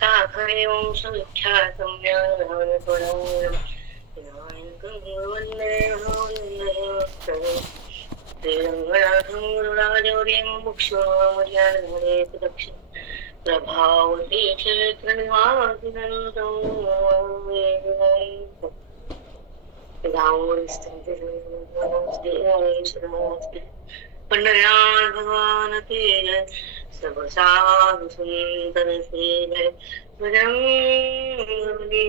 साखरे वंश विख्यातं ज्ञानपुराणं श्रीरङ्गनाथं गुरुराजवर्यं मुक्ष्मोर्यानधरे दक्षिण प्रभावती क्षेत्रनिवासिनं पंढरीनाथ भगवान की जय, सब साधु सुंदर से जय, बजरंगबली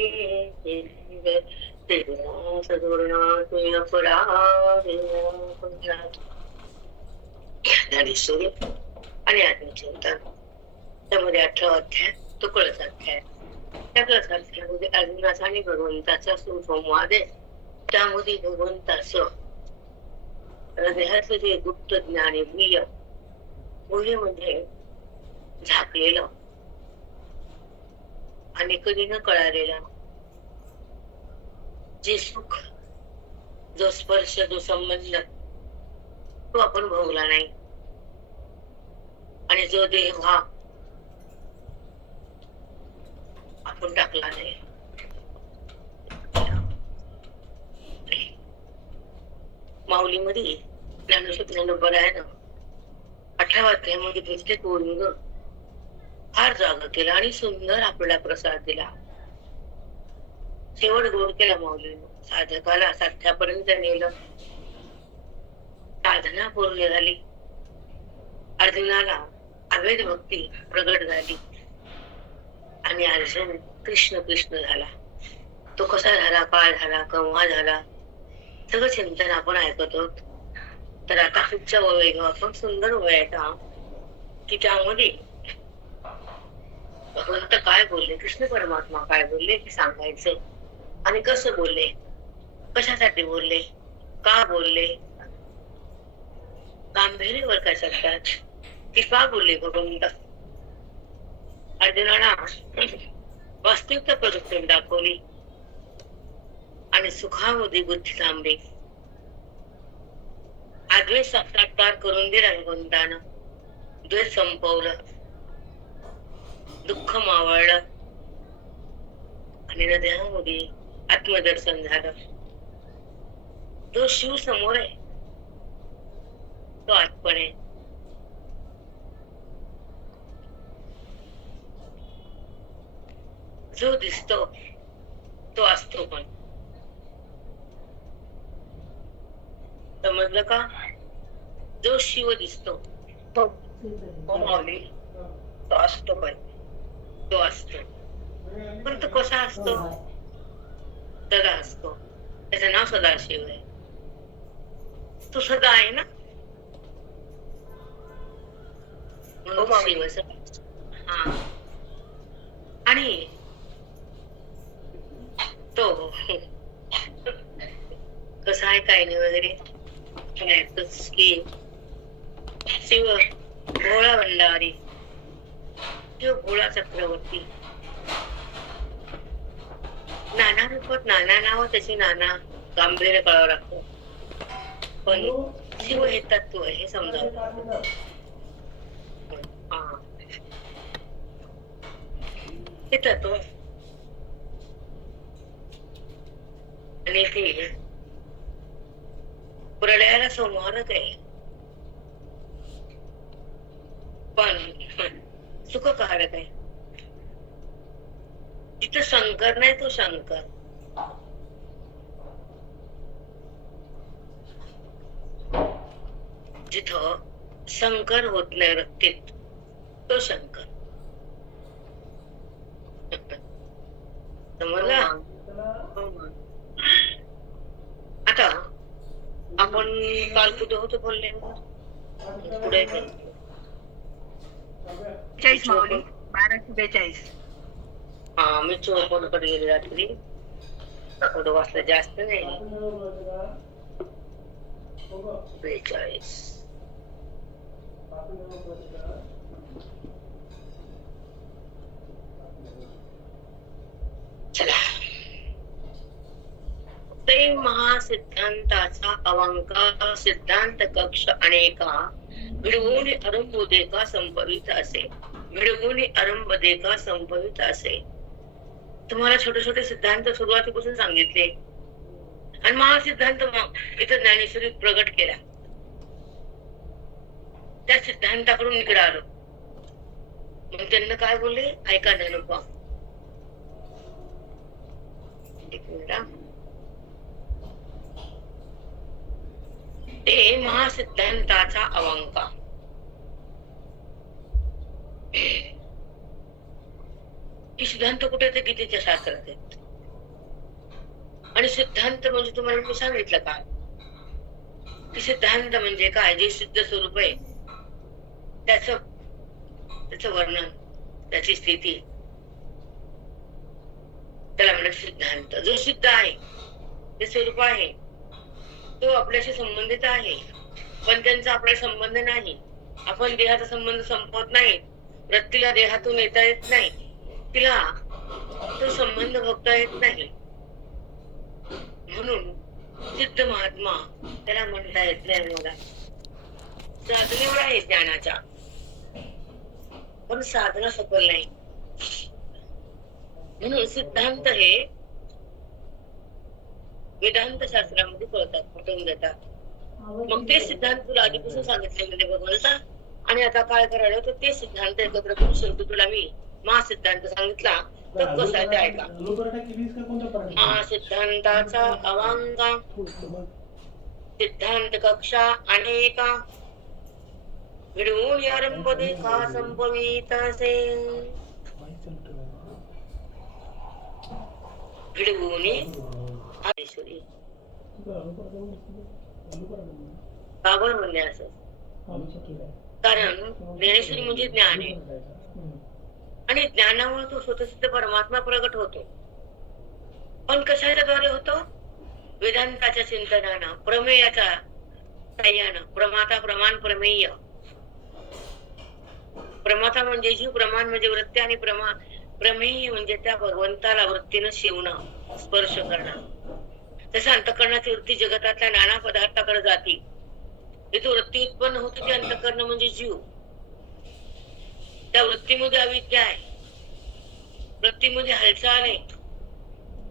की जय, श्रीराम सद्गुरुनाथ अपराधे ज्ञानेश्वरी आणि आत्मचिंतन. त्यामध्ये 18 अध्याय तो कळस अध्याय. त्या कळस अध्यायामध्ये अर्जुनाचा आणि भगवंताचा सुसंवाद आहे. त्यामध्ये भगवंताचं हृदयाचं जे गुप्त ज्ञान आहे, गुहेमध्ये झाकलेलं आणि कधी न कळालेलं जे सुख, जो स्पर्श, जो संबंध तो आपण भोगला नाही, आणि जो देह भाव आपण टाकला नाही. माऊलीमध्ये ज्ञानशक्ती नंबर आहे ना, 18 अध्यायामध्ये प्रत्येक ओळीनं फार जागा केला आणि सुंदर आपल्याला प्रसाद दिला. शेवट गोड केला माऊलीनं. साधकाला साध्यापर्यंत नेलं. साधना पूर्ण झाली. अर्जुनाला अवैध भक्ती प्रगट झाली आणि अर्जुन कृष्ण कृष्ण झाला. तो कसा झाला, काय झाला, केव्हा झाला, सगळं चिंतन आपण ऐकत आहोत. तर आता पुढच्या वय घेऊ आपण. सुंदर वय आहे की त्यामध्ये भगवंत काय बोलले, कृष्ण परमात्मा काय बोलले ते सांगायचं. आणि कसं बोलले, कशासाठी बोलले, का बोलले, गांभीर्यावर काय शब्दात की का बोलले भगवंत. अर्जुनाला वास्तविकता प्रगट दाखवली आणि सुखामध्ये बुद्धी थांबली. अद्वैत साक्षात्कार करून दिला भगवंतानं. द्वैत संपवलं, दुःख मावळलं आणि हृदयामध्ये आत्मदर्शन झालं. जो शिव समोर आहे तो आत्मन आहे. जो दिसतो तो असतो पण. समजलं का? जो शिव दिसतो तो माऊली, तो असतो पण, तो असतो. पण तो कसा असतो? सदा असतो. त्याचं नाव सदाशिव आहे. तो सदा आहे ना, म्हणून शिव सदा. हा, आणि तो कसा आहे काय नाही वगैरे की शिव भोळा भंडारी, शिव भोळा चक्रवर्ती. नाना रूपात नाना नाव, त्याची नाना गांभीर्य कळावं लागतं. पण शिव हे तत्व हे समजावं. हे तत्व आणि ते प्रलयाला संहारक आहे, पण सुखकारक आहे. जिथं शंकर नाही तो शंकर. जिथं शंकर होत नाही रक्तीत तो शंकर. समजला? आता आपण काल कुठे होतो बोलले, पुढे 1242. हा, मी 54 कडे गेले रात्री. थोडं वाजता, जास्त नाही. 42. चला, ते ते महासिद्धांताचा अवंका सिद्धांत कक्ष अनेका भिडवून अरुंबुदेका संभवित असे. भिडवून अरुंबुदेका संभवित असे. तुम्हाला छोटे छोटे सिद्धांत सुरुवातीपासून सांगितले आणि महासिद्धांत इथं ज्ञानेश्वरी प्रगट केला. त्या सिद्धांताकडून इकडे आलो. मग त्यांना काय बोलले ऐका ज्ञानोबा. एक मिनिट. ते महासिद्धांताचा अवंका. ही सिद्धांत कुठे ते गीतेच्या शास्त्रात आहेत. आणि सिद्धांत म्हणजे तुम्हाला मी सांगितलं काय की सिद्धांत म्हणजे काय, जे सिद्ध स्वरूप आहे त्याच वर्णन, त्याची स्थिती, त्याला म्हणत सिद्धांत. जो सिद्ध आहे ते स्वरूप आहे तो आपल्याशी संबंधित आहे, पण त्यांचा आपला संबंध नाही. आपण देहाचा संबंध संपवत नाही. वृत्तीला देहातून येता येत नाही, तिला तो संबंध भोगता येत नाही. म्हणून सिद्ध महात्मा त्याला म्हणता येत नाही. मला साधनेवर आहे ज्ञानाच्या, पण साधना सफल नाही. म्हणून सिद्धांत हे वेदांत शास्त्रामध्ये कळतात, पटवून देतात. मग ते सिद्धांत तुला आधीपासून सांगितले म्हणजे भगवंता. आणि आता काय करायला तर ते सिद्धांत एकत्र करून शेवटी तुला मी महासिद्धांत सांगितला. तर कसं आहे ते ऐका. महासिद्धांताचा अवांगा सिद्धांत कक्षा अनेका भिडवून अरुंबुदेका संभवित असे. भिडवून आदेश्वरी का बरं म्हणले असं? कारण ज्ञानेश्वरी म्हणजे ज्ञान आहे आणि ज्ञानामुळे तो स्वतःसिद्ध परमात्मा प्रगट होतो. पण कशाच्या द्वारे होतो? वेदांताच्या चिंतनानं, प्रमेयाच्या साह्यानं. प्रमाता प्रमाण प्रमेय. प्रमाता म्हणजे जीव, प्रमाण म्हणजे वृत्ती आणि प्रमेय म्हणजे त्या भगवंताला वृत्तीनं शिवणं, स्पर्श करणं. तसं अंतःकरणाची वृत्ती जगतातल्या नाना पदार्थाकडे जाते. जिथे वृत्ती उत्पन्न होते ते अंतःकरण म्हणजे जीव. त्या वृत्तीमध्ये अविद्या आहे, वृत्तीमध्ये हालचाल आहे,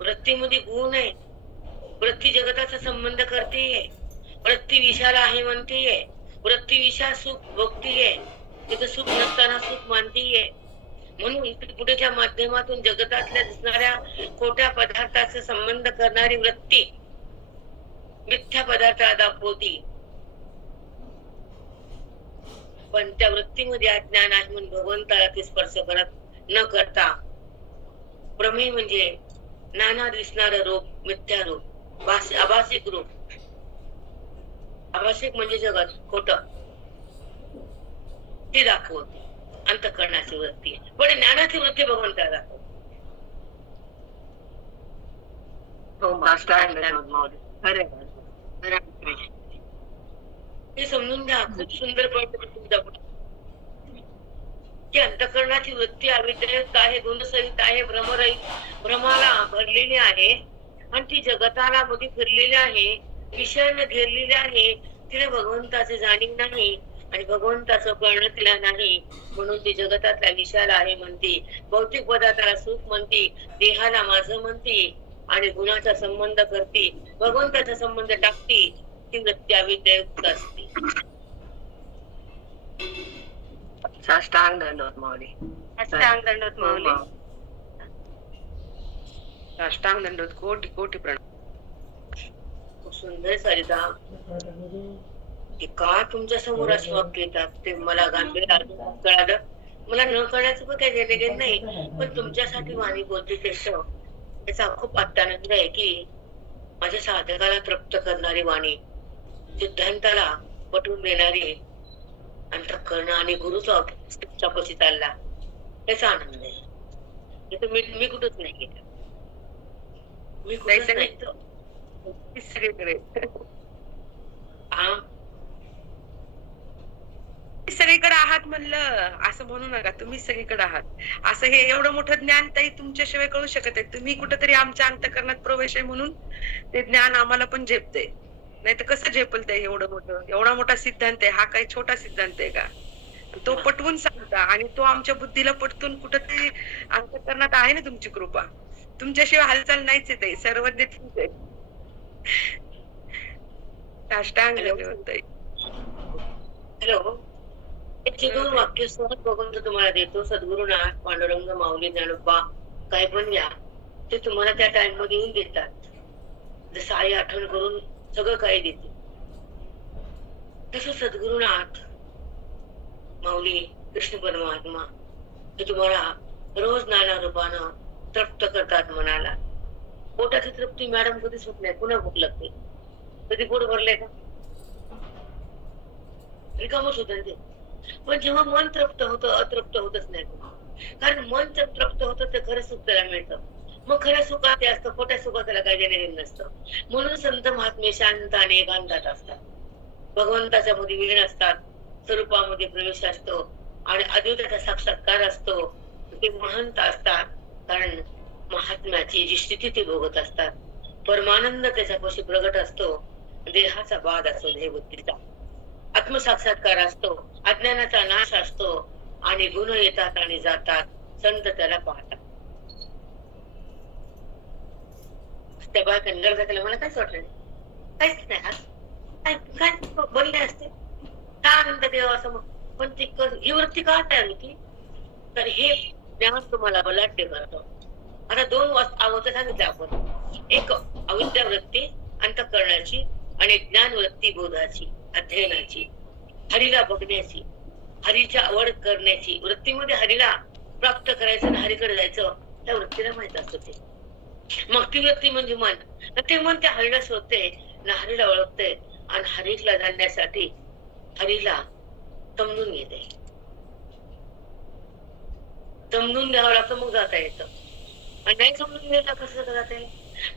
वृत्तीमध्ये गुण आहे. वृत्ती जगताचा संबंध करतेय, वृत्ती विषाला आहे म्हणतेय, वृत्ती विषा सुख भोगतीये, तिथे सुख नसताना सुख मानतीये. म्हणून पुढेच्या माध्यमातून जगतातल्या दिसणाऱ्या खोट्या पदार्थाचा संबंध करणारी वृत्ती मिथ्या पदार्थाला दाखवती. पण त्या वृत्तीमध्ये अज्ञान आहे म्हणून भगवंताला ते स्पर्श करत न करता प्रमेय म्हणजे नाना दिसणारं रूप, मिथ्या रूप, आभासिक रूप. आभासिक म्हणजे जगत खोट, ते दाखवते अंतःकरणाची वृत्ती. पण ज्ञानाची वृत्ती भगवंताला दाखवते. हे समजून घ्या. खूप सुंदर पद्धत की अंतःकरणाची वृत्ती अविद्ययुक्त आहे, गुणसहित आहे, भ्रमरहित, भ्रमाला भरलेली आहे आणि ती जगताला मध्ये फिरलेली आहे, विषयानं घेरलेली आहे. तिला भगवंताचे जाणीव नाही आणि भगवंताचं कळणं तिला नाही. म्हणून ती जगतातल्या विषयाला आहे म्हणते, भौतिक पदार्थाला सुख म्हणते, देहाला माझं म्हणते आणि गुणाचा संबंध करते, भगवंताचा संबंध टाकते. ती वृत्ती अविद्यायुक्त असते. साष्टांग दंडवत माऊली. साष्टांग दंडवत माऊली. साष्टांग दंडवत कोटी कोटी प्रणाम. खूप सुंदर सरिता. ते का तुमच्या समोर असे वाक्य येतात ते मला गांभीर्य कळालं. मला न कळण्याचं पण काही देणेघेण नाही, पण तुमच्यासाठी वाणी बोलते त्याचा खूप अत्यानंद आहे की माझ्या साधकाला तृप्त करणारी वाणी, सिद्धांताला पटवून देणारी अंतःकरण आणि गुरुचा पशी चालला त्याचा आनंद आहे. मी कुठंच नाही गेला, मी कुठंच नाही सगळीकडे. सगळीकडे आहात म्हणलं असं म्हणू नका, तुम्ही सगळीकडे आहात असं. हे एवढं मोठं ज्ञान ताई तुमच्याशिवाय कळू शकत आहे. तुम्ही कुठेतरी आमच्या अंतःकरणात प्रवेश आहे म्हणून ते ज्ञान आम्हाला पण झेपते. नाही तर कसं झेपल ते एवढं मोठं, एवढा मोठा सिद्धांत आहे हा. काही छोटा सिद्धांत आहे का? तो पटवून सांगता आणि तो आमच्या बुद्धीला पटवून कुठेतरी अंतःकरणात आहे ना तुमची कृपा. तुमच्याशिवाय हालचाल नाहीच आहे ताई, सर्वज्ञ तुमच आहे. साष्टांग धन्यवाद ताई. हॅलो. त्याची दोन वाक्य सहज बघून तर तुम्हाला देतो. सद्गुरुनाथ, पांडुरंग, माऊली, ज्ञानोबा काही पण घ्या, ते तुम्हाला त्या टाइम मध्ये येऊन देतात. जसं आई आठवण करून सगळं काही देते, तसं सद्गुरुनाथ, माऊली, कृष्ण परमात्मा हे तुम्हाला रोज नाना रूपानं तृप्त करतात मनाला. पोटाची तृप्ती मॅडम कधीच होत नाही, पुन्हा भूक लागते. कधी पोट भरले का? रिकामच होत ते. पण जेव्हा मन तृप्त होतं, अतृप्त होतच नाही. कारण मन जर तृप्त होतं तर खरं सुख त्याला मिळतं. मग खऱ्या सुखात ते असतं, खोट्या सुखात त्याला काही देणे नसतं. म्हणून संत महात्मे शांत आणि एकांतात असतात, भगवंताच्या मध्ये विलीन असतात, स्वरूपामध्ये प्रवेश असतो आणि अद्वैताचा साक्षात्कार असतो. ते महंत असतात, कारण महात्म्याची जी स्थिती ते भोगत असतात. परमानंद त्याच्यापाशी प्रगट असतो. देहाचा बाध असतो, देहबुद्धीचा आत्मसाक्षात्कार असतो, अज्ञानाचा नाश असतो आणि गुण येतात आणि जातात. संत त्याला पाहतात. त्या बायका निघाला मला काहीच वाटलं नाही, काहीच नाही. काय बोलले असते शांत देव असं. पण ती ही वृत्ती का तयार होती? तर हे ज्ञान तुम्हाला बलाढ्य करतो. आता दोन अवस्था सांगितल्या आपण. एक अविद्या वृत्ती अंतःकरणाची आणि ज्ञान वृत्ती बोधाची, अध्ययनाची, हरीला बघण्याची, हरीच्या आवड करण्याची. वृत्तीमध्ये हरीला प्राप्त करायचं आणि हरीकडे जायचं, त्या वृत्तीला माहित असतं ते. मग ती वृत्ती म्हणजे मन. ते मन त्या हरीला शोधते ना, हरीला ओळखते आणि हरीला जाणण्यासाठी हरीला समजून घेते. समजून घ्यावं लागतं, मग जाता येतं. आणि नाही समजून घ्यायला कसं जाता येईल?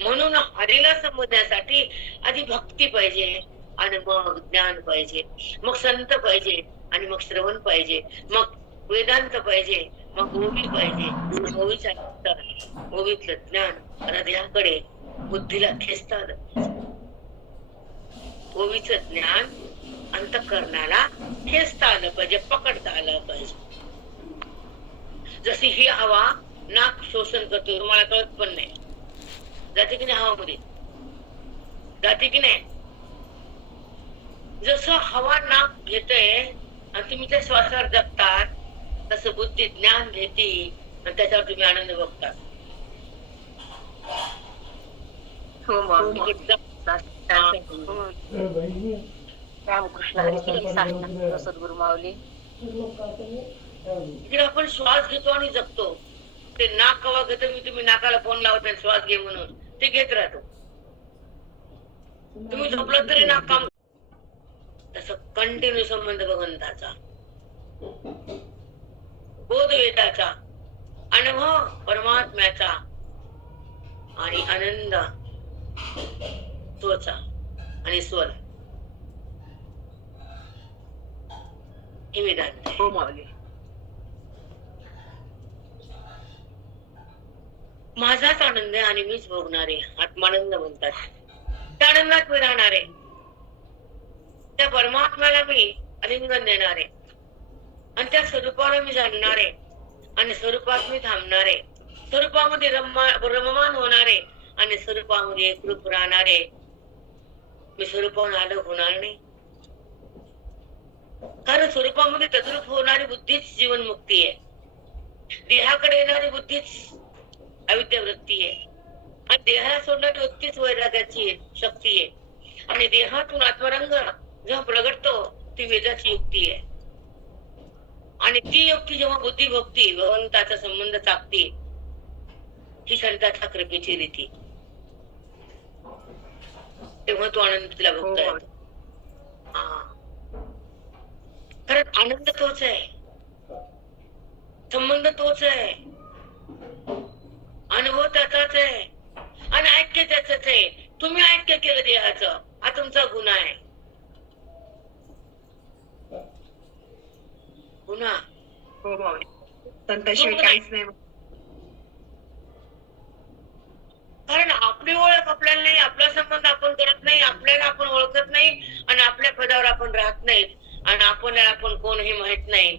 म्हणून हरीला समजण्यासाठी आधी भक्ती पाहिजे आणि मग ज्ञान पाहिजे, मग संत पाहिजे आणि मग श्रवण पाहिजे, मग वेदांत पाहिजे, मग ओवी पाहिजे. ओवीच्या नंतर ओवीतलं ज्ञान हृदयाकडे बुद्धीला खेचतात. ओवीचं ज्ञान अंतःकरणाला खेचता आलं पाहिजे, पकडता आलं पाहिजे. जशी ही हवा नाक शोषण करते, तुम्हाला कळत पण नाही. जाते की नाही हवामध्ये? जाते की नाही? जसं हवा नाक घेतय आणि तुम्ही त्या श्वासावर जगतात, तसं बुद्धी ज्ञान घेते आणि त्याच्यावर तुम्ही आनंद बघतात. सद्गुरु माऊली. इकडे आपण श्वास घेतो आणि जगतो. ते नाक कवा घेतो, मी तुम्ही नाकाला फोन लावत श्वास घे म्हणून, ते घेत राहतो. तुम्ही झोपलात तरी नाक काम. तसं कंटिन्यू संबंध भगवंताचा, बोध वेदाचा, अनुभव परमात्म्याचा आणि आनंद तोचा आणि स्वर. हे वेदांत आहे. हो माऊली. माझाच आनंद आहे आणि मीच भोगणारे, आत्मानंद म्हणतात. त्या आनंदात मी राहणारे, त्या परमात्म्याला मी आलिंगन देणारे आणि त्या स्वरूपाला मी जाणणारे आणि स्वरूपात मी थांबणारे, स्वरूपामध्ये रममान होणारे आणि स्वरूपामध्ये एकरूप राहणारे. मी स्वरूपाहून अलग होणार नाही, कारण स्वरूपामध्ये तद्रूप होणारी बुद्धीच जीवनमुक्ती आहे. देहाकडे येणारी बुद्धीच अविद्या वृत्ती आहे आणि देहाला सोडणारी वृत्तीच वैराग्याची शक्ती आहे. आणि देहातून आत्मरंग जेव्हा प्रगटतो ती वेदाची युक्ती आहे. आणि ती युक्ती जेव्हा बुद्धी भक्ती भगवंताचा संबंध साधते, ही संतांच्या कृपेची रीती, तेव्हा तो आनंद तिला भोगता येतो. कारण आनंद तोच आहे, संबंध तोच आहे, अनुभव त्याचाच आहे आणि ऐक्य त्याच आहे. तुम्ही ऐक्य केलं देहाचं, हा तुमचा गुन्हा आहे. पुन्हा हो माऊली. संताशिवाय काहीच नाही. कारण आपली ओळख आपल्याला नाही, आपला संबंध आपण करत नाही, आपल्याला आपण ओळखत नाही आणि आपल्या पदावर आपण राहत नाही आणि आपल्याला आपण कोण हे माहित नाही,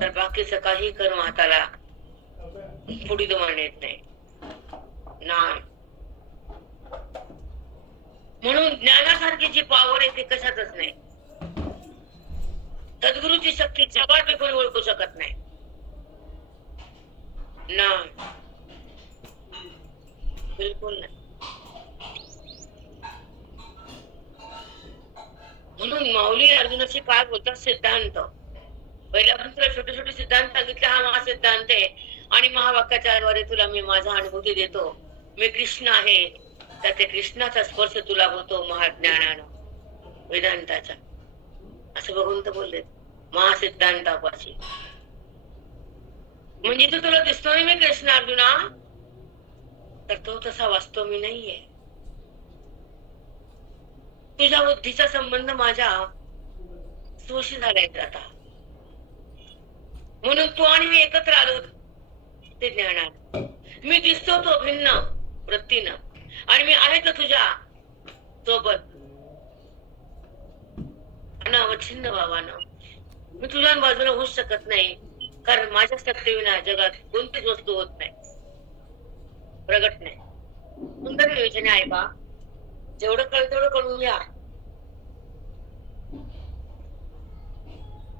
तर बाकीचं काही कर्म हाताला पुढे दमान येत नाही. म्हणून ज्ञानासारखी जी पावर आहे ती कशातच नाही. सद्गुरूची शक्ती जगात बी कोणी ओळखू शकत नाही. बिलकुल नाही. म्हणून माऊली अर्जुनाशी काय बोलतात, सिद्धांत पहिल्यापासून तुला छोटे छोटे सिद्धांत सांगितले. हा महासिद्धांत आहे आणि महावाक्याच्या द्वारे तुला मी माझा अनुभूती देतो. मी कृष्ण आहे, तर ते कृष्णाचा स्पर्श तुला होतो महाज्ञानानं, वेदांताचा. असं बघून तर बोलले महासिद्धांतापाशी. म्हणजे तो तुला दिसतो नाही मी कृष्ण अर्जुना, तर तो तसा वास्तव मी नाहीये. तुझ्या बुद्धीचा संबंध माझ्या स्वशी झालाय आता, म्हणून तू आणि मी एकत्र आलो ते ज्ञानात. मी दिसतो तो भिन्न वृत्तीनं आणि मी आहे तर तुझ्या सोबत अनावच्छिन्न भावानं. मी तुझ्या बाजूला होऊ शकत नाही, कारण माझ्या सत्तेविना जगात कोणतीच वस्तू होत नाही, प्रगट नाही. सुंदर योजना आहे बा. जेवढं कळ तेवढं कळून घ्या.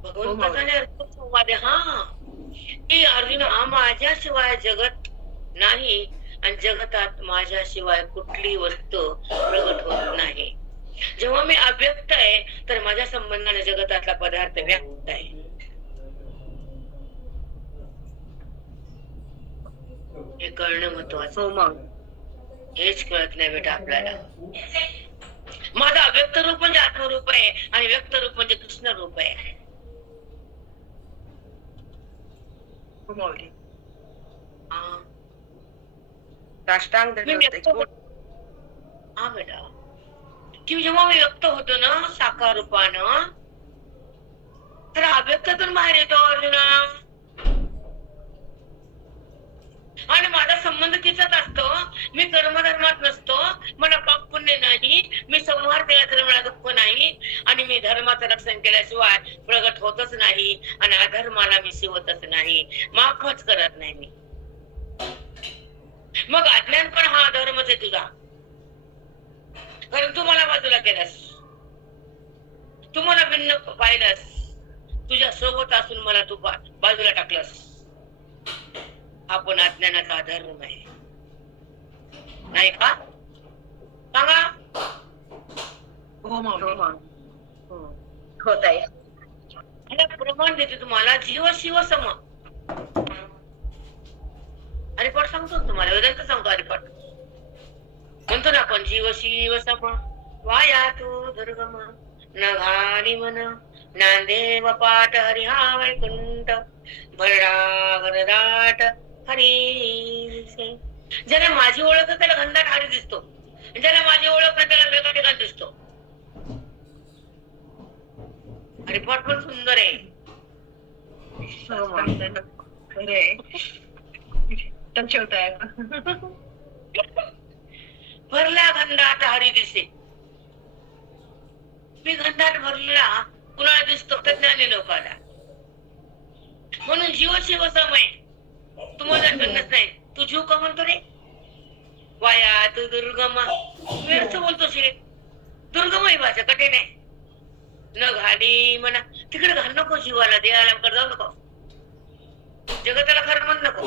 भगवंताने अर्थ संवाद हा की अर्जुन हा माझ्याशिवाय जगत नाही आणि जगतात माझ्याशिवाय कुठली वस्तू प्रगट होत नाही. जेव्हा मी अव्यक्त आहे तर माझ्या संबंधाने जगतातला पदार्थ व्यक्त आहे. हे कळणं महत्वाचं. हेच कळत नाही बेटा आपल्याला. माझं अव्यक्त रूप म्हणजे आत्मरूप आहे आणि व्यक्त रूप म्हणजे कृष्ण रूप आहे. साष्टांग हा बेटा, की जेव्हा मी व्यक्त होतो ना साकार रूपानं, तर अव्यक्तातून बाहेर येतो अर्जुना. आणि माझा संबंध तिचाच असतो. मी कर्मधर्मात नसतो, मला पाप पुण्य नाही, मी संहार केला तर मला दुःख नाही आणि मी धर्माचं रक्षण केल्याशिवाय प्रगट होतच नाही आणि अधर्माला मी शिवतच नाही, माफच करत नाही मी. मग अज्ञान पण हा धर्मच आहे तुझा, कारण तू मला बाजूला केलास, तू मला भिन्न पाहिलंस, तुझ्या सोबत असून मला तू बाजूला टाकलंस. आपण अज्ञानाचा धर्म आहे, नाही का? सांगा. होत आहे. प्रमाण देते तुम्हाला. जीव शिव सम. हरिपाठ सांगतो तुम्हाला, वेदांत सांगतो हरिपाठ. म्हणतो ना आपण जीव शिव सम वाया तो दुर्गम न घाणी मन नांदेव पाठ हरिहा वैकुंठ भरडा घनदाट हरी. ज्याला माझी ओळख आहे त्याला घनदाट हरी दिसतो, ज्याला माझी ओळख नाही त्याला वेगळा ठिकाण दिसतो. हरिपाठ पण सुंदर आहे. भरला घनदाट हरी दिसे. मी घनदाट भरलेला कुणाला दिसतो तर ज्ञानी लोकाला. म्हणून जीव शिव समय तुम्हाला जन्मच नाही. तू जीव का म्हणतो रे? वाया तू दुर्गम. व्यर्थ बोलतो शे. दुर्गम ही भाषा कठीण आहे. न घाली म्हणा, तिकडे घाल नको जीवाला, देहाला कर जाऊ नको, जगताला खरं म्हण नको.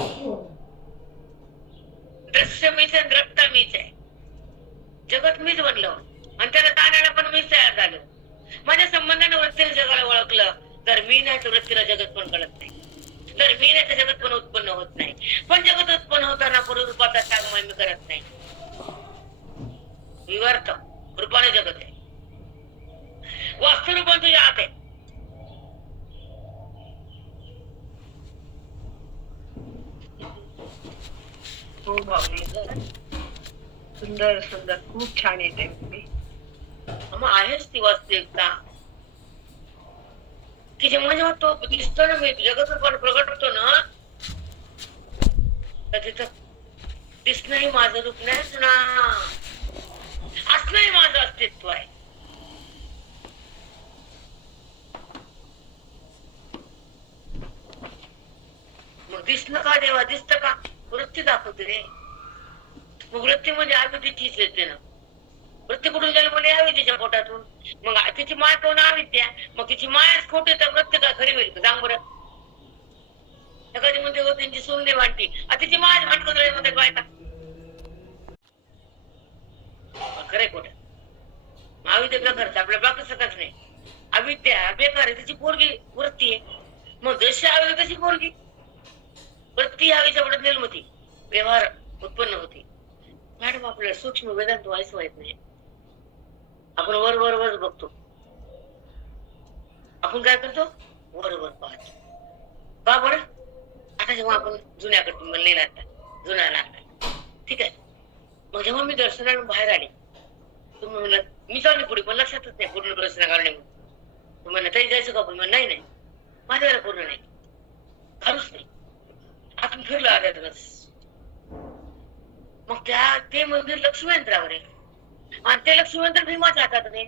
दृश्य मीच आहे, द्रष्टा मीच आहे, जगत मीच बनलो आणि त्याला जाणायला पण मीच तयार झालो. माझ्या संबंधाने वृत्तीने जगाला ओळखलं तर मी नाही तर वृत्तीला जगत पण कळत नाही, तर मी नाही तर जगत पण उत्पन्न होत नाही. पण जगत उत्पन्न होताना रूपाचा त्याग मी करत नाही. विवर्त रूपाने जगत आहे, वास्तुरूपाने तुझ्या आत आहे. हो भावनी, सुंदर सुंदर, खूप छान येते. मग आहेच ती वास्तविकता. की जेव्हा जेव्हा तो दिसतो ना, मी जगत रूपाने प्रगट होतो ना, तर तिथं दिसणंही माझं रूप नाहीच ना, असणंही माझं अस्तित्व आहे. मग दिसणं का देवा, दिसतं का? वृत्ती दाखवते रे. मग वृत्ती म्हणजे अविद्येचीच येते ना. वृत्ती कुठून जन्मली? अविद्येच्या पोटातून. मग तिची माय कोण? अविद्या. मग तिची मायच खोटी तर वृत्ती काय खरी होईल का? सांग बरं. एखादी म्हणते हो त्यांची सोंदे वाटते, तिची माय भांडकुदळे मध्ये बायका. खरंय खोटं? अविद्या प्रकारचं आपल्या बाकी सकच नाही. अविद्या बेकार आहे, तिची पोरगी वृत्ती आहे. मग जशी अविद्या तशी पोरगी वृत्ती हवीच्या पोटात निर्मिती व्यवहार उत्पन्न होती. मॅडम आपल्याला सूक्ष्म वेदांत व्हायच माहित नाही. आपण वर वर वर बघतो. आपण काय करतो? वर वर पाहतो. का बरं? आता जेव्हा आपण जुन्याकडे म्हणले आता जुना लागला, ठीक आहे. मग जेव्हा मी दर्शनाला बाहेर आले, तुम्ही म्हणलं मी चालली पुढे, पण लक्षातच नाही पूर्ण दर्शन काढणे म्हणून. म्हणलं तरी जायचं का? पण नाही नाही, माझ्याला पूर्ण नाही, खरंच नाही. आपण फिरलो अर्ध्यातच. मग ते मंदिर लक्ष्मी यंत्रावर आहे आणि ते लक्ष्मी यंत्र भीमाच्या हातात आहे.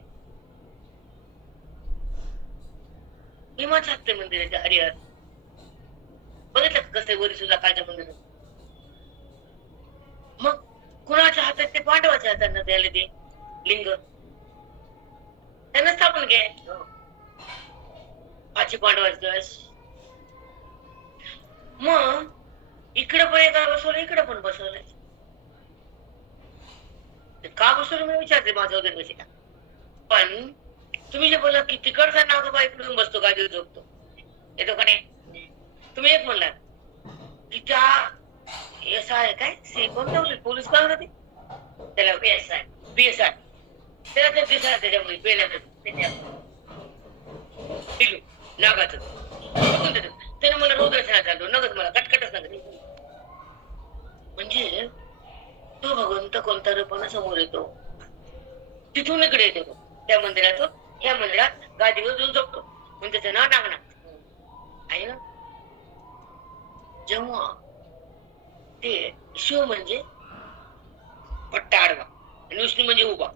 भीमाच्या हात ते मंदिर आहे. हरिहर बघितलं कसं वरी सुद्धा कालच्या मंदिरात. मग कुणाच्या हातात? ते पांडवाच्या हातात द्यायला ते लिंग त्यांना स्थापन केले. पाचशे पांडवांच्या वेळेस. मग इकडे पण एका बसवलं, इकडे पण बसवलंय. का बसवलं मी विचारते माझा उदय कशी. पण तुम्ही जे बोलला की तिकडचा नागोबा इकडून बसतो, गादीवर झोपतो, येतो का नाही? तुम्ही एक म्हणला की त्या एसआय काय सी कोणतं पोलीस काय होते त्याला, PSI PSI त्याला ते दिसणार त्याच्यामुळे पेल्याचं पिलू नागाचं त्याने मला रोज रचना चालतो नगद, मला कटकटच नगद. म्हणजे तो भगवंत कोणत्या रूपाने समोर येतो, तिथून इकडे येतो. त्या मंदिरातून या मंदिरात गादीवर जाऊन झोपतो, म्हणजे त्याचं नाव नागनाथ आहे ना. जेव्हा ते शिव म्हणजे पट्टा आडवा आणि विष्णू म्हणजे उभा.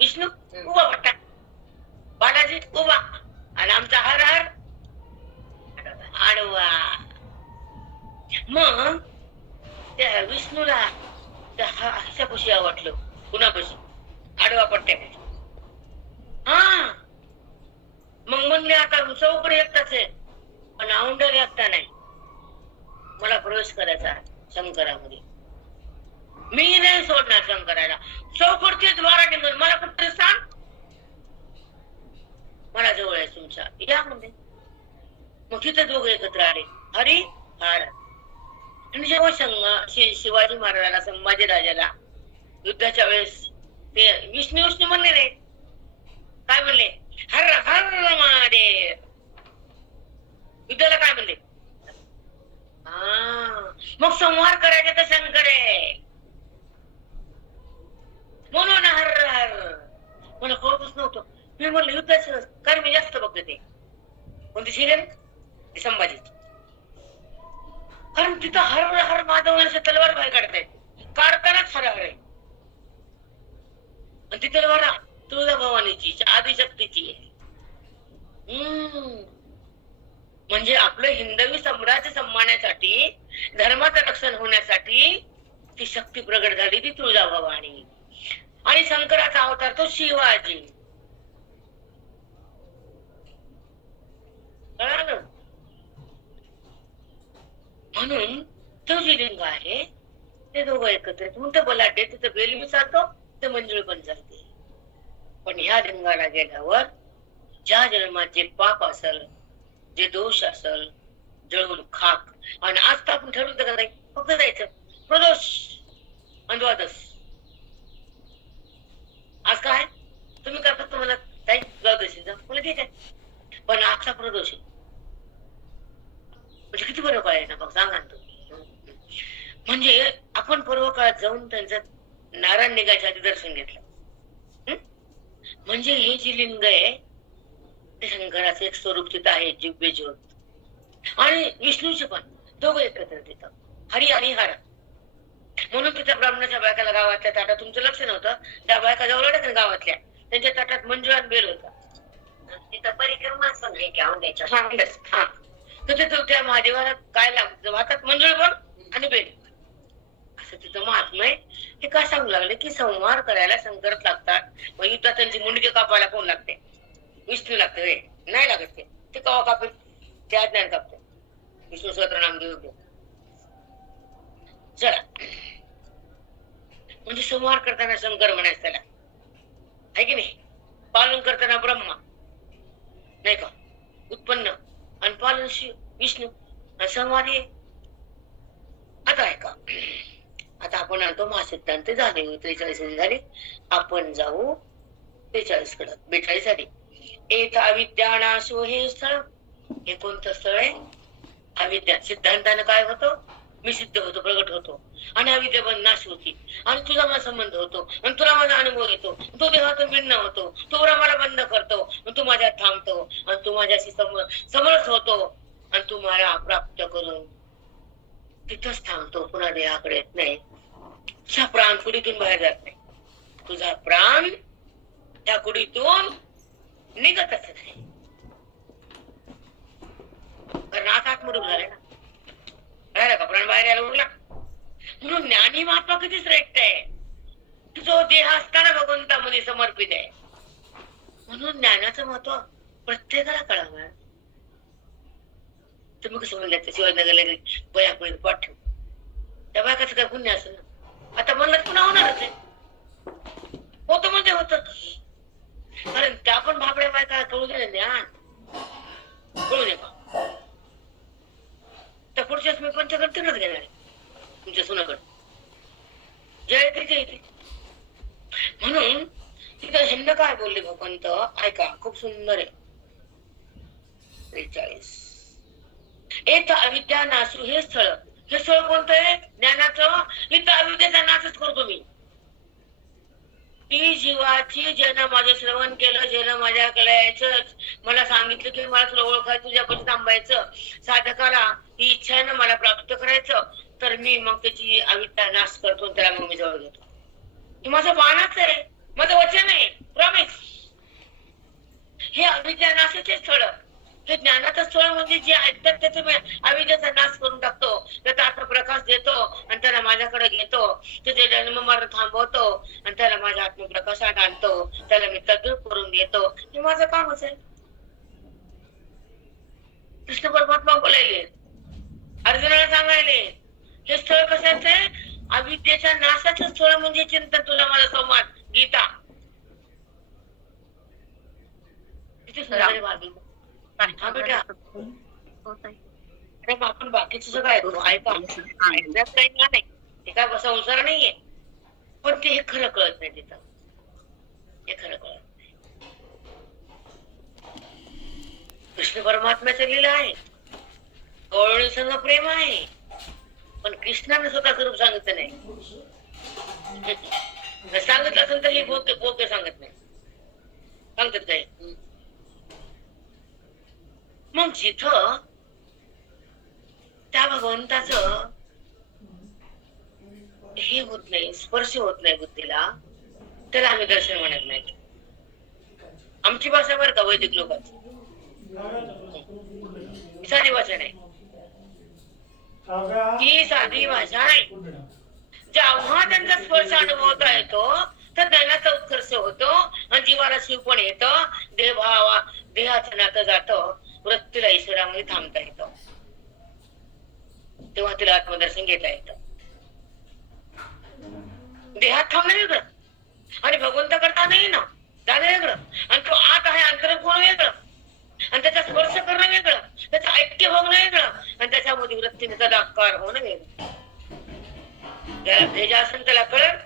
विष्णू उभा पट्टा, बालाजी उभा आणि आमचा हर हर आडवा. मग त्या विष्णूला त्या हशापाशी आवडलं, कुणापाशी? आडवा पट्ट्यापाशी. हा मग म्हणले आता चौकडे एकटाच आहे पण औंढर एकटा नाही, मला प्रवेश करायचा शंकरामध्ये. मी नाही सोडणार शंकराला. चौकडचे द्वारा निघून मला फक्त सांग, मला जवळ आहे तुमच्या या म्हणजे. मग तिथे दोघे एकत्र आले, हरी हर. आणि जेव्हा शिवाजी महाराजाला संभाजी राजाला युद्धाच्या वेळेस ते विष्णू विष्णू म्हणले नाही, काय म्हणले? हर हर महादेव. युद्धाला काय म्हणले? मग संहार करायचा तर शंकर आहे म्हणून हर हर. मला कळतच नव्हतं. मी म्हणलं युद्धाचं कारण मी जास्त बघते ते कोणती सिरियल संभाजी, कारण तिथं हर हर माधव तलवार बाहेर काढताय, काढतानाच हर हर आहे. आणि ती तलवार तुळजाभवानीची आदिशक्तीची आहे. म्हणजे आपलं हिंदवी साम्राज्य संभाळण्यासाठी, धर्माचं रक्षण होण्यासाठी ती शक्ती प्रगट झाली, ती तुळजाभवानी. आणि शंकराचा अवतार तो शिवाजी. म्हणून तो जे लिंग आहे ते दोघं एकत्र म्हणतो बलाढ्य. तिथं बेल मी चालतो, ते मंजुळ पण चालते. पण ह्या लिंगाला गेल्यावर ज्या जन्मात जे पाप असेल, जे दोष असेल, जळून खाक. आणि आज तर आपण ठरवलं का नाही, फक्त जायचं प्रदोष अंधवादस. आज काय तुम्ही काय फक्त मला जाईल द्वादशीचा मला ठीक आहे, पण आजचा प्रदोष आहे. म्हणजे किती बरं आहे ना बघ, सांगा तुम्ही. म्हणजे आपण पूर्व काळात जाऊन त्यांचं नारायण निघायच्या आधी दर्शन घेतलं. म्हणजे हे जे लिंग आहे ते शंकराचं एक स्वरूप तिथं आहे, जिव्हे ज्योत. आणि विष्णूचे पण दोघं एकत्र तिथं, हरी आणि हर. म्हणून तिथं ब्राह्मणाच्या बायकाला गावातल्या ताटात, तुमचं लक्ष नव्हतं, त्या बायका जवळ होत्या गावातल्या, त्यांच्या ताटात मंजुळात बेल होता. तिथं परिक्रमा असं नाही की औंध्याच्या. हा, तर तिथं त्या महादेवाला काय लागतं, हातात मंजुळ पण आणि बेल, असं तिथं महात्मा आहे. हे काय सांगू लागले की संहार करायला शंकरच लागतात. मग युद्धात त्यांची मुंडकी कापायला कोण लागते? विष्णू लागते रे, नाही लागत. ते कवा कापेल? ते अज्ञान कापते. विष्णू सहस्त्र नाम घेऊ दे. चला, म्हणजे संहार करताना शंकर म्हणायचं त्याला, आहे की नाही? पालन करताना ब्रह्मा, नाही का? उत्पन्न आणि पालन शिव विष्णू आणि संहार हे. आता आहे का, आता आपण आणतो महासिद्धांत झाले, 43 झाले. आपण जाऊ 43 कडे. 42 झाली. एक अविद्यानाशो हे स्थळ. हे कोणतं स्थळ आहे? अविद्या. सिद्धांतानं काय होतं? मी सिद्ध होतो, प्रगट होतो, आणि अविद्या पण नाश होती, आणि तुझा माझा संबंध होतो, आणि तुला माझा अनुभव येतो, तो देहातून भिन्न होतो, तो मला बंद करतो, आणि तू माझ्यात थांबतो, आणि तू माझ्याशी समरस होतो, आणि तू मला प्राप्त करून तिथंच थांबतो, पुन्हा देहाकडे येत नाही. तुझा प्राण कुडीतून बाहेर जात नाही. तुझा प्राण त्या कुडीतून निघतच नाही, कारण आत मरून झाले ना. राहिला का प्राण बाहेर यायला उरला? म्हणून ज्ञानी महात्मा किती श्रेष्ठ आहे, जो देह असताना भगवंतामध्ये समर्पित आहे. म्हणून ज्ञानाचं महत्व प्रत्येकाला कळावं. तुम्ही कसं म्हणलं शिवाजीनगरला बया कोणी पाठवू, त्या बायकाचं काय पुण्य असेल ना? आता म्हणलं पुन्हा होणारच आहे, होतं म्हणजे होत. कारण त्या पण भाबड्या बायका कळू दे ज्ञान, कळू दे का? त्या पुढच्याच मी पंचकडे तिकडच घेणार आहे, तुमच्या सुनाकडे जय ते जय ते. म्हणून तिथं हिंद काय बोलले भगवंत, ऐका, खूप सुंदर आहे. 43. एक अविद्या नासू हे स्थळ. हे स्थळ कोणतं आहे? ज्ञानाचं. इथं अविद्याचा नाशच करतो मी. ती जीवाची, ज्यानं माझं श्रवण केलं, ज्यानं माझ्याकडे यायचं, मला सांगितलं की मला तुला ओळखायचं, तुझ्यापाशी थांबायचं, साधकाला ही इच्छा आहे ना मला प्राप्त करायचं, तर मी मग त्याची अविद्या नाश करतो, त्याला मग मी जवळ घेतो. हे माझं बाणच आहे, माझं वचन आहे, प्रॉमिस. हे अविद्या नाशाचे स्थळ. हे ज्ञानाचं स्थळ म्हणजे जे ऐकतात त्याचं अविद्याचा नाश करून टाकतो, त्याचा आत्मप्रकाश देतो, आणि त्याला माझ्याकडे घेतो, त्याचे जन्म मरण थांबवतो, आणि त्याला माझ्या आत्मप्रकाशात आणतो, त्याला मी तद्रूप करून घेतो. हे माझं कामच आहे. कृष्ण परमात्मा बोलायले, अर्जुनाला सांगायले, हे स्थळ कशाचं आहे? अविद्येच्या नाशाचं स्थळ म्हणजे चिंतन, तुझा माझा संवाद, गीता. तिथे सुंदर वागली. आपण बाकीचं सगळं ऐकतो, ऐका, ऐकण्यात काही नाही, ते काय संसार नाहीये, पण ते हे खरं कळत नाही तिथं, हे खरं कळत नाही. कृष्ण परमात्म्याचं लीला आहे, गवळणी संग प्रेम आहे, पण कृष्णाने स्वतः स्वरूप सांगितलं नाही. सांगितलं असेल तर हे बोके सांगत नाही, सांगतात काय? मग जिथं त्या भगवंताचं हे होत नाही, स्पर्श होत नाही बुद्धीला, त्याला आम्ही दर्शन म्हणत नाही. आमची भाषा बरं का, वैदिक लोकांची साधी भाषा नाही, ही साधी भाषा नाही. जेव्हा त्यांचा स्पर्श अनुभवता येतो तर ज्ञानाचा उत्कर्ष होतो, आणि जीवाला शिवपण येतं, देहाचं नातं जातं, वृत्तीला ईश्वरामध्ये थांबता येतं, तेव्हा तिला आत्मदर्शन घेता येतं. देहात थांबणं वेगळं, आणि भगवंत करता नाही ना जाणं वेगळं, आणि तो आत आहे अंतर्गुण वेगळं, आणि त्याचा स्पर्श करणं वेगळं, त्याचं ऐक्य होणं वेगळं, आणि त्याच्यामध्ये वृत्तीने तदाकार होणं वेगळं. ज्याला भेजा असेल त्याला कळेल,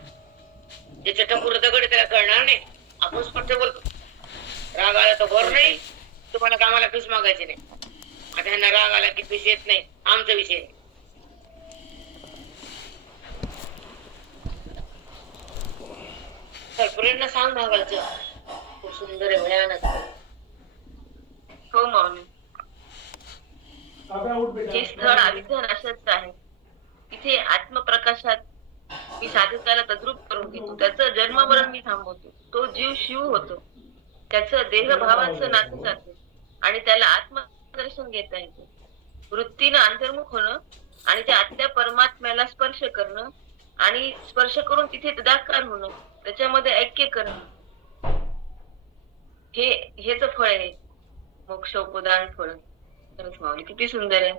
ज्याचे टंगूर दगड त्याला कळणार नाही. आपण स्पष्ट बोलतो, राग आला तर भर नाही, तुम्हाला कामाला फीस मागायची नाही. आता ह्यांना राग आला की फीस येत नाही, आमचा विषय. तर प्रेरणा सांग मागायचं, खूप सुंदर आहे, भयानक. हे स्थळ अविद्यानाशाचं आहे. तिथे आत्मप्रकाशात मी साधकाला तद्रूप करून घेतो. त्याचं जन्ममरण मी थांबवतो. तो जीव शिव होतो. त्याचं देहभावांचं नातं जाते आणि त्याला आत्मदर्शन घेता येते. वृत्तीनं अंतर्मुख होणं आणि त्या आतल्या परमात्म्याला स्पर्श करणं आणि स्पर्श करून तिथे तदाकार होणं, त्याच्यामध्ये ऐक्य करणं, हेच फळ आहे मोक्ष उपदान फळ. खरंच माऊली किती सुंदर आहे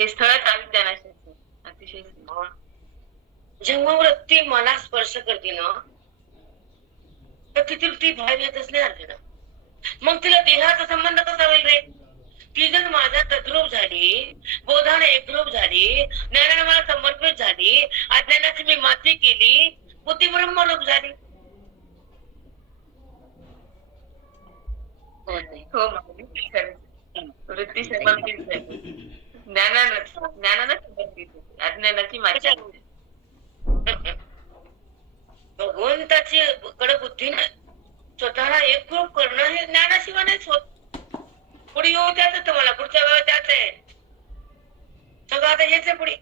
हे स्थळच अविद्यानाशाचं. अतिशय सुंदर. जेव्हा वृत्ती मला स्पर्श करते ना, तर तिथे ती बाहेर येतच नाही अर्जुना. मग तिला देहाचा संबंध कसा होईल रे? ती जर माझ्या तद्रूप झाली, बोधाने एकरूप झाली, ज्ञानाने मला समर्पित झाली, अज्ञानाची मी माती केली, बुद्धी ब्रह्मरूप झाली. हो माऊली खरंच. वृत्ती समर्पित झाली, ज्ञानानं समर्पित होती, अज्ञानाची माती होती. भगवंताची कडे बुद्धीने स्वतःला एकरूप करणं हे ज्ञानाशिवाय नाहीच होत. पुढे येऊ त्याच तुम्हाला, पुढच्या वेळेला त्याच आहे सगळं. आता हेच आहे पुढे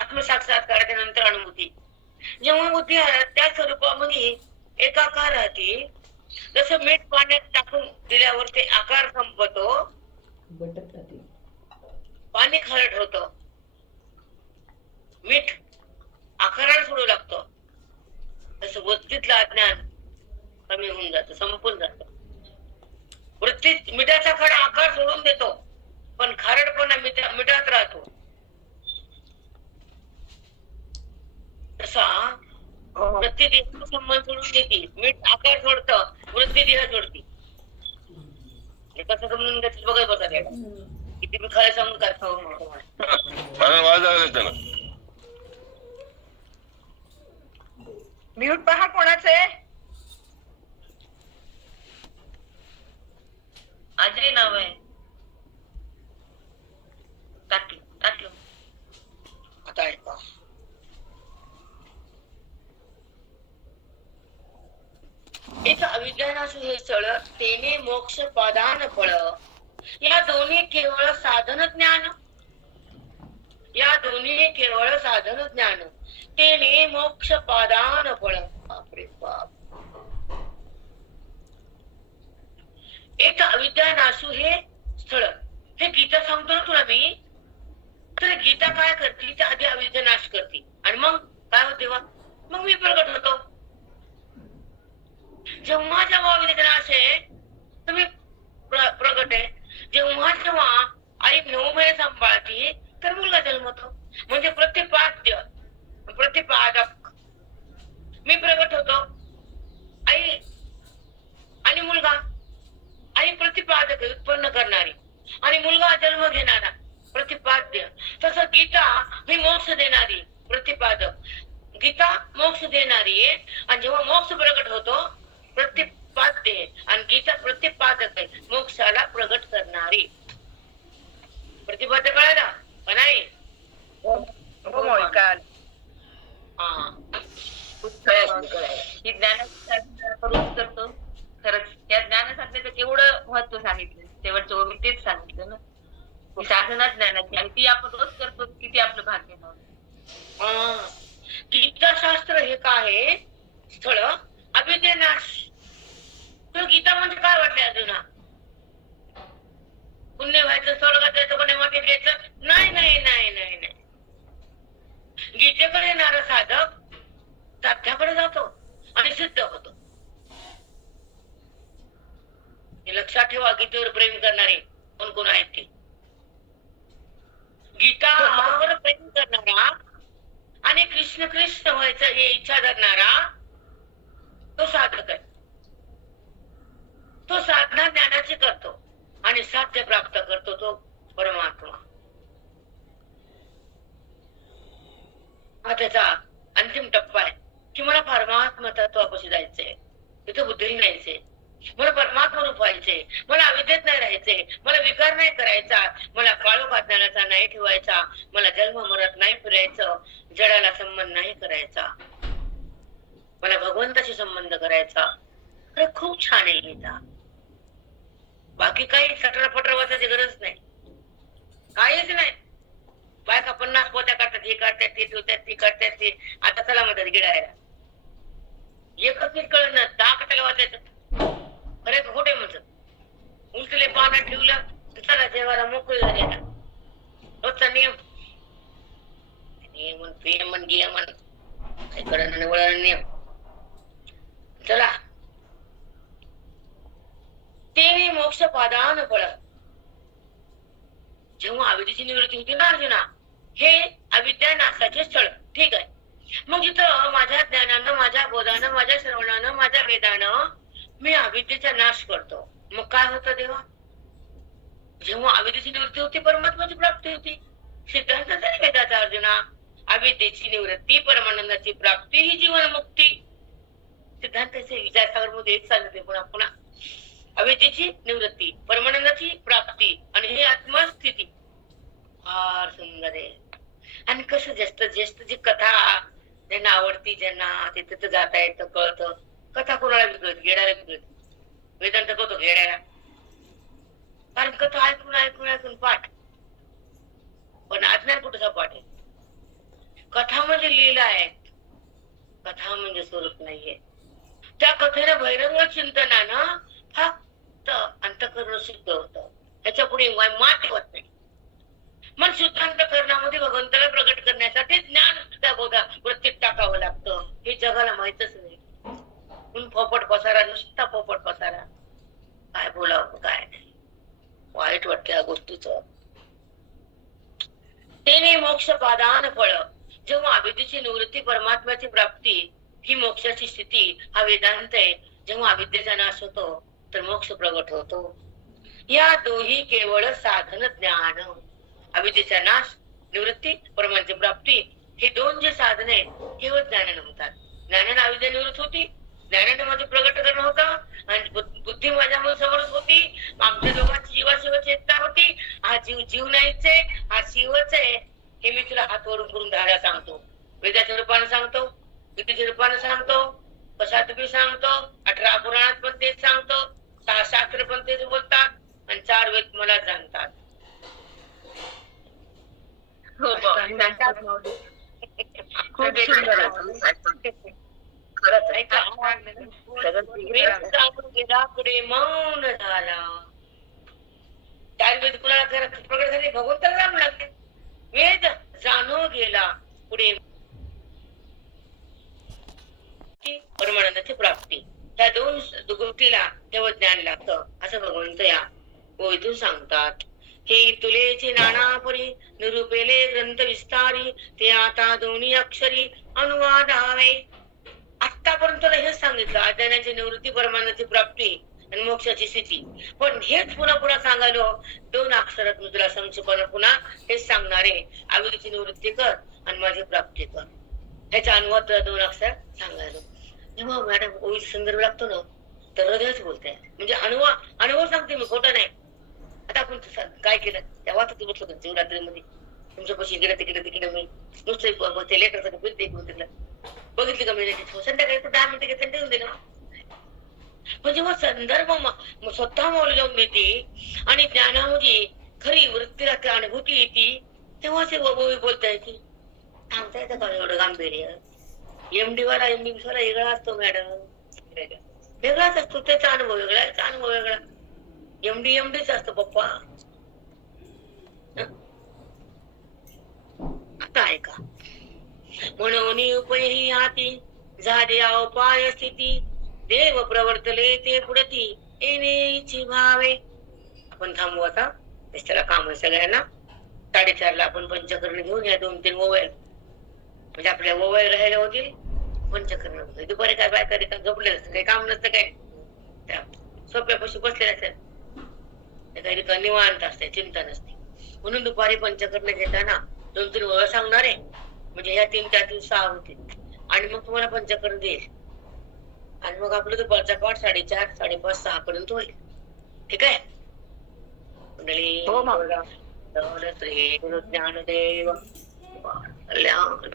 आत्मसाक्षात्काराच्या नंतर अनुभूती. जेव्हा बुद्धी त्या स्वरूपामध्ये एकाकार राहते, जसं मीठ पाण्यात टाकून दिल्यावर ते आकार संपतो, पाणी खारट होत, मीठ आकाराला सोडू लागतो, तसं वृत्तीतलं अज्ञान कमी होऊन जातं, संपून जातं. वृत्तीत मिठाचा खडा आकार सोडून देतो, पण खारटपणा मिठात राहतो. तसा वृत्ती देह संबंध सोडून देते, मीठ आकार सोडतं, वृत्ती देह सोडते. हे कसं समजून घेतलं बघा बघा किती मी खरं सांगून करतो. म्यूट पहा कोणाचे. अजय नाव आहे. टाकलं. आता ऐका. एक अविज्ञानाचं हे स्थळ, तेने मोक्ष पदान फळ. या दोन्ही केवळ साधन ज्ञान, या दोन्ही केवळ साधन ज्ञान, तेने मोक्ष पदान फळ. बापरे बाप. एक अविद्यानाशू हे स्थळ, हे गीता सांगतो ना तुला मी. तर गीता काय करते, त्या आधी अविद्या नाश करते आणि मग काय होते, मग मी प्रगट होतो. जेव्हा जेव्हा अविद्या नाश आहे तर मी प्रगट आहे. जेव्हा जेव्हा आई 9 महिने सांभाळते तर मुलगा जन्मतो. म्हणजे प्रतिपाद्य प्रतिपादक मी प्रगट होतो. आई आणि मुलगा, आई प्रतिपादक उत्पन्न करणारी आणि मुलगा जन्म घेणारा प्रतिपाद्य. तसं गीता ही मोक्ष देणारी प्रतिपादक. गीता मोक्ष देणारी आहे आणि जेव्हा मोक्ष प्रगट होतो प्रतिपाद्य, आणि गीता प्रतिपादक आहे, मोक्षाला प्रगट करणारी. प्रतिपाद्य कळाला का नाही? ही ज्ञानाची करून करतो. खरंच त्या ज्ञान साधण्याचं केवढं महत्व सांगितलं. शेवटच्या ओळी तेच सांगितलं ना, की साधना ज्ञानाची, आणि ती आपण रोज करतो. किती आपलं भाग्य नव्हतं. गीताशास्त्र हे काय स्थळ अभिज्ञानाश. तो गीता म्हणजे काय वाटले अजुना? पुण्य व्हायचं, स्वर्गात जायचं, कोणी मागे घ्यायचं? नाही नाही नाही नाही नाही. गीतेकडे येणारा साधक साध्याकडे जातो आणि सिद्ध होतो. हे लक्षात ठेवा. गीतेवर प्रेम करणारे कोण कोण आहेत ते. गीतावर प्रेम करणारा आणि कृष्ण कृष्ण व्हायचं हे इच्छा धरणारा तो साधक आहे. तो साधना ज्ञानाची करतो आणि साध्य प्राप्त करतो तो परमात्मा. हा त्याचा अंतिम टप्पा आहे की मला परमात्मा तत्वापाशी जायचंय, तिथं बुद्धी न्यायचंय, मला परमात्मा रूप व्हायचंय, मला अविद्येत नाही राहायचंय, मला विकार नाही करायचा, मला काळोख अज्ञानाचा नाही ठेवायचा, मला जन्म मरत नाही फिरायचं, जडाला संबंध नाही करायचा, मला भगवंताशी संबंध करायचा. अरे खूप छान आहे गीता. बाकी काही सटरा पटरा वाचायची गरज नाही. काहीच नाही. बायका 50 पोत्या करतात, हे करतात, ते ठेवतात, ते करतात, ते आता चला म्हणतात गिळायला. एकच नीट कळत ना, 10 कशाला वाचायचं? खरे खोटे म्हणतात. उलटले पाण्यात ठेवलं तर चला जेवायला मोकळी झाली. रोजचा नियम. नियमन प्रियमन गियमन कळण वळण नियम. चला, ते मोक्ष पादान फळ. जेव्हा अविद्येची निवृत्ती होती ना अर्जुना, हे अविद्या नाशाचे स्थळ. ठीक आहे. मग जिथं माझ्या ज्ञानानं, माझ्या बोधानं, माझ्या श्रवणानं, माझ्या वेदानं मी अविद्येचा नाश करतो, मग काय होतं तेव्हा? जेव्हा अविद्येची निवृत्ती होती परमात्म्याची प्राप्ती होती. सिद्धांत तरी वेदाचा अर्जुना. अविद्येची निवृत्ती, परमानंदाची प्राप्ती ही जीवन मुक्ती. सिद्धांताचे विचारसागर मध्ये एक सांगते पुन्हा पुन्हा. अविद्येची निवृत्ती, परमानंदाची प्राप्ती आणि ही आत्मस्थिती. फार सुंदर आहे. आणि कसं जास्त जास्त जी कथा ज्यांना आवडती, ज्यांना ते तिथं जाता येतं, कळतं. कथा कोणाला बिघडत? गेडायला बिघडत. वेदांत होतो गेडायला. कारण कथा ऐकून ऐकून ऐकून पाठ. पण अज्ञान कुठचा पाठ आहे? कथा म्हणजे लीला आहे, कथा म्हणजे स्वरूप नाहीये. त्या कथेनं बहिरंग चिंतनानं फक्त अंतःकरण शुद्ध होतं. त्याच्या पुढे मात होत नाही. मन शुद्ध अंतःकरणामध्ये भगवंताला प्रगट करण्यासाठी ज्ञान त्या बोधा प्रत्येक टाकावं लागतं. हे जगाला माहितच नाही. म्हणून पोपट पसारा, नुसता पोपट पसारा. काय बोलावं काय नाही. वाईट वाटतं या गोष्टीचं. तेने मोक्ष पादान फळ. जेव्हा अविद्येची निवृत्ती, परमात्म्याची प्राप्ती ही मोक्षाची स्थिती, हा वेदांत आहे. जेव्हा अविद्येचा नाश होतो तर मोक्ष प्रगट होतो. या दोही केवळ साधन ज्ञान. अविद्येचा नाश, निवृत्ती, परमात्म्याची प्राप्ती हे दोन जे साधन आहे केवळ ज्ञानाने होतात. ज्ञानाने अविद्या निवृत्त होती, ज्ञानाने माझे प्रगट करणं होतं आणि बुद्धी माझ्यामुळे समोरच होती. आमच्या दोघांची जीवाशिव चेतना होती. हा जीव जीव नाहीच आहे, हा शिवच आहे. हे मी तुला हात वरून करून धारा सांगतो. वेदाच्या रूपाने सांगतो, गीतेच्या रूपाने सांगतो, कशात बी सांगतो. 18 पुराणात पण तेच सांगतो, 6 शास्त्र पण तेच बोलतात आणि 4 वेद मला जाणतात. हो खूप सुंदर खरंच ऐका, वेद सांगून गेला, पुढे मौन झाला. 4 वेद कुणाला प्रगट झाले? भगवंताला जाणू लागले. वेद जाणू गेला, पुढे परमानंदाची प्राप्ती. त्या दोन गोष्टीला तेव्हा ज्ञान लागतं असं भगवंत या ओळीतून सांगतात. हे तुलेचे नानापरी निरूपेले ग्रंथ विस्तारी, ते आता दोन्ही अक्षरी अनुवादावे. आतापर्यंत हेच सांगितलं, अज्ञानाची निवृत्ती, परमानंदाची प्राप्ती आणि मोक्षाची स्थिती. पण हेच पुन्हा पुन्हा सांगायलो 2 अक्षरात मी तुला संक्षेपाने पुन्हा हेच सांगणारे. अविद्येची निवृत्ती कर आणि माझी प्राप्ती कर. ह्याचा अनुवाद 2 अक्षर सांगायलो. जेव्हा मॅडम ओळीचा संदर्भ लागतो ना तर हृदयच बोलते. म्हणजे अनुभव सांगते मी, खोटं नाही. आता आपण काय केलं तेव्हा तर बसलो का शिवरात्रीमध्ये तुमच्या पैसे इकडे तिकडे तिकडे मी नुसतं ते लेकरसाठी फिरते बघितली का मी संध्याकाळी 10 मिनिटं घेतलं ठेवून दिलं. पण जेव्हा संदर्भ स्वतः मावली जाऊन देते आणि ज्ञानामध्ये खरी वृत्तीला अनुभूती येते तेव्हा ते बोलता येते. सांगता येतं का एवढं गांभीर्य? एमडी वाला वेगळा असतो मॅडम, वेगळाच असतो. त्याचा अनुभव वेगळा, याचा अनुभव वेगळा. एमडीच असतो पप्पा. आता ऐका, म्हणून उपही हाती झाले अपाय स्थिती, देव प्रवर्तले ते पुढती येण्याची भावे. आपण थांबू आता, त्याला काम आहे सगळ्यांना. 4:30ला आपण पंचकर्ण घेऊन या 2-3 मोबाईल, म्हणजे आपल्या मोबाईल राहायला होतील. पंचकर्ण दुपारी काय बाय करी झोपले नसतं, काही काम नसतं, काय त्या सोप्या पशी बसले असतात, काही निवांत असते, चिंता नसते. म्हणून दुपारी पंचकर्ण घेताना 2-3 मोबाईल सांगणार आहे. म्हणजे ह्या 3 त्यातील 6 होतील आणि मग तुम्हाला पंचकर्ण देईल. आणि मग आपलं दुपारचा पाठ 4:30, 5:30, 6 पर्यंत होईल. ठीक आहे मंडळी? ज्ञानदेव कल्याण